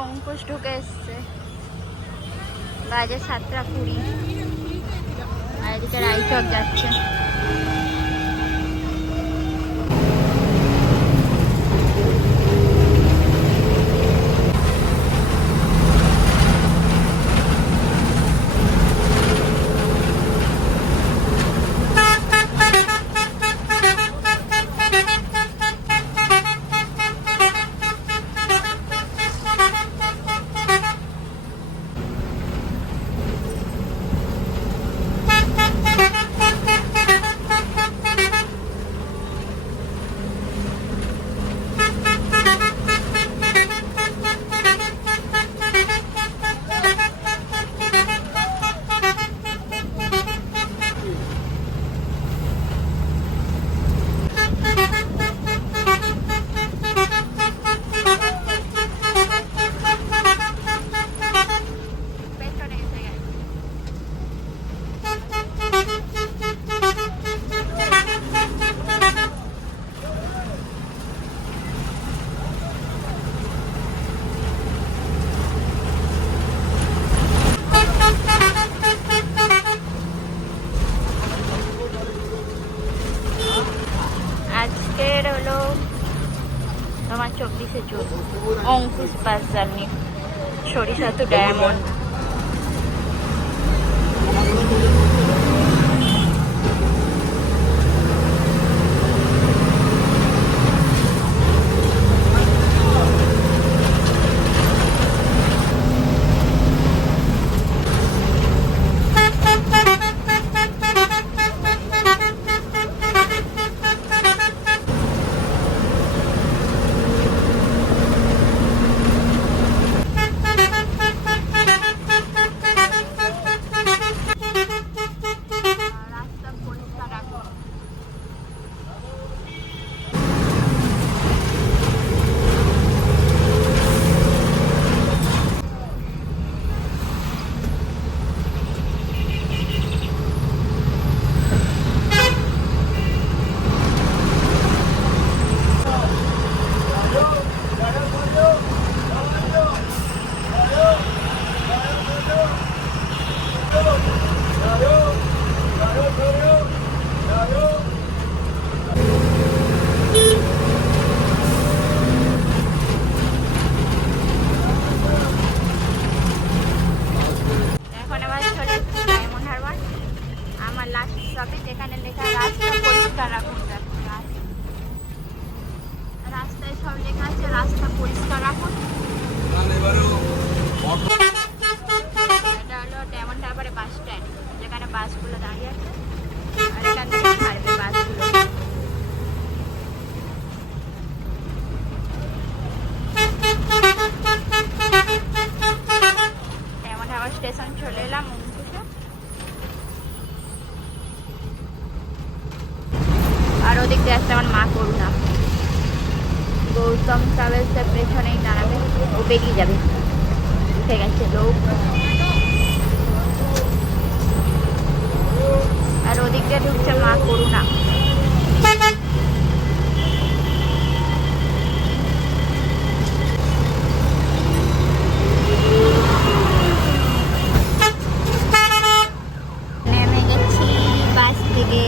অঙ্কুশ ঢুকে এসছে, বাজে 7:20। আর এদিকে রায়চক যাচ্ছে। আজকের হলো তোমার 24শে জুন, অঙ্কুশ বাস জার্নি, সরিষাতু ডায়মন্ড। যেখানে লেখা রাস্তা পরিষ্কার রাখুন, রাস্তায় সব লেখা আছে রাস্তা পরিষ্কার রাখুন। এটা হলো ডায়মন্ড হারবারে বাস স্ট্যান্ড, যেখানে বাসগুলো দাঁড়িয়ে আছে, আর এখান থেকে ছাড়বে বাসগুলো। ডায়মন্ড হারবার স্টেশন চলে এলাম। আর ওদিক দিয়ে আসছে আমার মা করুণা। গৌতম ট্রাভেলসের পেছনেই দাঁড়াবে, ও বেরিয়ে যাবে, উঠে গেছে লোক। আর ওদিক দিয়ে ঢুকছে মা করুণা। নেমে গেছি বাস থেকে।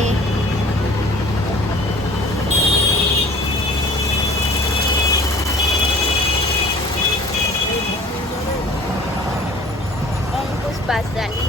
বাস জানি